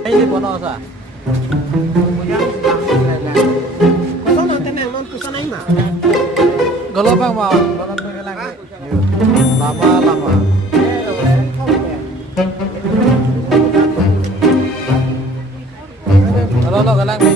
Ini bono sa. Kau nak tenang non tu sana ima. Kalau bang mau, kalau tu kelang. Lama lama. Kalau lo kelang.